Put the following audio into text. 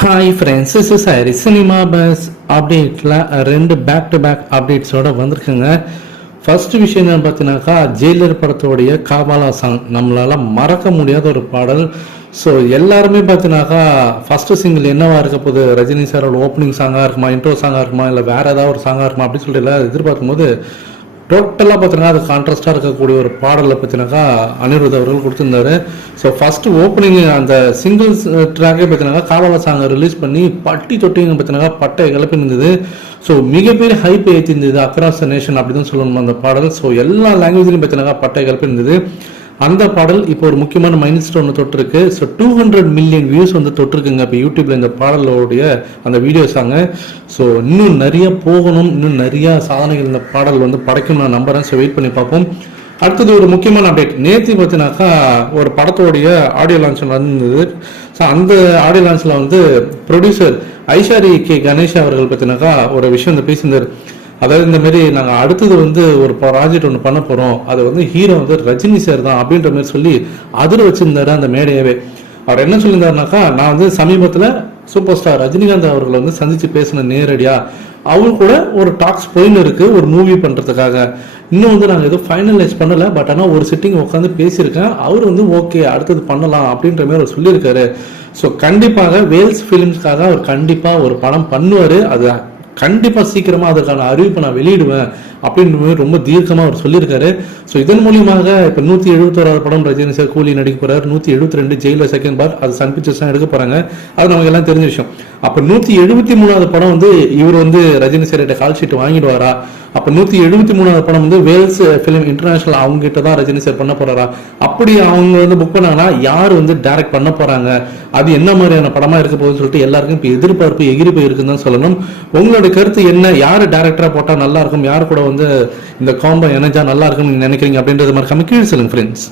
Hi friends is சாரி cinema buzz அப்டேட்டில் ரெண்டு பேக் டு பேக் அப்டேட்ஸோட வந்திருக்குங்க. ஃபர்ஸ்ட் விஷயம் என்னென்னு பார்த்தீங்கன்னாக்கா ஜெயிலர் படத்தோடைய காபாலா சாங் நம்மளால் மறக்க முடியாத ஒரு பாடல். ஸோ எல்லாருமே பார்த்தீங்கன்னாக்கா ஃபர்ஸ்ட் சிங்கிள் என்னவா இருக்க போது ரஜினி சாரோட ஓப்பனிங் சாங்காக இருக்குமா? இன்ட்ரோ சாங்காக இருக்குமா? இல்லை வேற ஏதாவது ஒரு சாங்காக இருக்குமா? அப்படின்னு சொல்லிட்டு எல்லாம் எதிர்பார்க்கும் போது டோட்டலாக பார்த்தீங்கன்னா அது கான்ட்ராஸ்டாக இருக்கக்கூடிய ஒரு பாடலை பற்றினாக்கா அனிருத் அவர்கள் கொடுத்துருந்தாரு. ஸோ ஃபஸ்ட்டு ஓப்பனிங் அந்த சிங்கிள்ஸ் ட்ராக்கே பார்த்தீங்கன்னா காவலா சாங்கை ரிலீஸ் பண்ணி பட்டி தொட்டிங்க பார்த்தீங்கன்னா பட்டை கிளப்பி இருந்தது ஸோ மிகப்பெரிய ஹைப் ஏற்றிருந்தது அக்ராஸ் நேஷன் அப்படி தான் சொல்லணும் அந்த பாடல். ஸோ எல்லா லாங்குவேஜ்லையும் பார்த்தீங்கன்னா பட்டை கிளப்பி இருந்தது அந்த பாடல் இப்போ ஒரு முக்கியமான mind stone தொட்டிருக்கு. So two hundred million views வந்து தொட்டிருக்குங்க. இப்போ யூடியூப்ல இந்த பாடலோடைய அந்த வீடியோஸ் சாங்க ஸோ இன்னும் நிறைய போகணும். இன்னும் நிறைய சாதனைகள் இந்த பாடல் வந்து படைக்கும் நான் நம்புறேன். ஸோ வெயிட் பண்ணி பார்ப்போம். அடுத்தது ஒரு முக்கியமான அப்டேட் நேற்று பார்த்தினாக்கா ஒரு படத்தோடைய ஆடியோ லான்ச் வந்திருந்தது. ஸோ அந்த ஆடியோ லான்ச்சில் வந்து ப்ரொடியூசர் ஐஷாரி கே கணேஷ் அவர்கள் பார்த்தினாக்கா ஒரு விஷயம் வந்து பேசியிருந்தார். அதாவது இந்த மாதிரி நாங்கள் அடுத்தது வந்து ஒரு ப்ராஜெக்ட் ஒன்று பண்ண போகிறோம் அது வந்து ஹீரோ வந்து ரஜினி சார் தான் அப்படின்ற மாதிரி சொல்லி அதிர வச்சிருந்தாரு அந்த மேடையவே. அவர் என்ன சொல்லியிருந்தாருனாக்கா நான் வந்து சமீபத்தில் சூப்பர் ஸ்டார் ரஜினிகாந்த் அவர்களை வந்து சந்தித்து பேசின நேரடியாக அவங்க கூட ஒரு டாக்ஸ் போயின்னு இருக்குது ஒரு மூவி பண்ணுறதுக்காக இன்னும் வந்து நாங்கள் எதுவும் ஃபைனலைஸ் பண்ணலை பட் ஆனால் ஒரு சிட்டிங் உட்காந்து பேசியிருக்கேன். அவர் வந்து ஓகே அடுத்தது பண்ணலாம் அப்படின்ற மாதிரி அவர் சொல்லியிருக்காரு. ஸோ கண்டிப்பாக வேல்ஸ் ஃபிலிம்ஸ்க்காக அவர் கண்டிப்பாக ஒரு படம் பண்ணுவார். அது கண்டிப்பாக சீக்கிரமாக அதற்கான அறிவிப்பை நான் வெளியிடுவேன். அப்படின்னு ரொம்ப தீர்க்கமாக அவர் சொல்லியிருக்காரு. ஸோ இதன் மூலியமாக இப்போ நூற்றி எழுபத்தோராவது படம் ரஜினி சார் கூலி நடிக்க போகிறார் நூற்றி எழுபத்தி ரெண்டு ஜெயிலில் செகண்ட் பார் அது சன் பிக்சர்ஸ் தான் எடுக்க போறாங்க. அது நமக்கு எல்லாம் தெரிஞ்ச விஷயம். அப்போ நூற்றி எழுபத்தி மூணாவது படம் வந்து இவர் வந்து ரஜினி சார்கிட்ட கால் ஷீட் வாங்கிடுவாரா? அப்போ நூற்றி எழுபத்தி மூணாவது படம் வந்து வேல்ஸ் ஃபிலிம் இன்டர்நேஷனல் அவங்க கிட்ட தான் ரஜினி சார் பண்ண போறாரா? அப்படி அவங்க வந்து புக் பண்ணாங்கன்னா யார் வந்து டைரக்ட் பண்ண போறாங்க? அது என்ன மாதிரியான படமா இருக்க போகுதுன்னு சொல்லிட்டு எல்லாருக்கும் இப்போ எதிர்பார்ப்பு எகிரி போயிருக்குன்னு தான் சொல்லணும். உங்களோட கருத்து என்ன? யார் டேரக்டரா போட்டா நல்லா இருக்கும்? யார் கூட வந்து இந்த காம்போ இணைஞ்சா நல்லா இருக்கும்னு நினைக்கிறீங்க அப்படின்றது மாதிரி கம்மி கீழ் சொல்லுங்க ஃப்ரெண்ட்ஸ்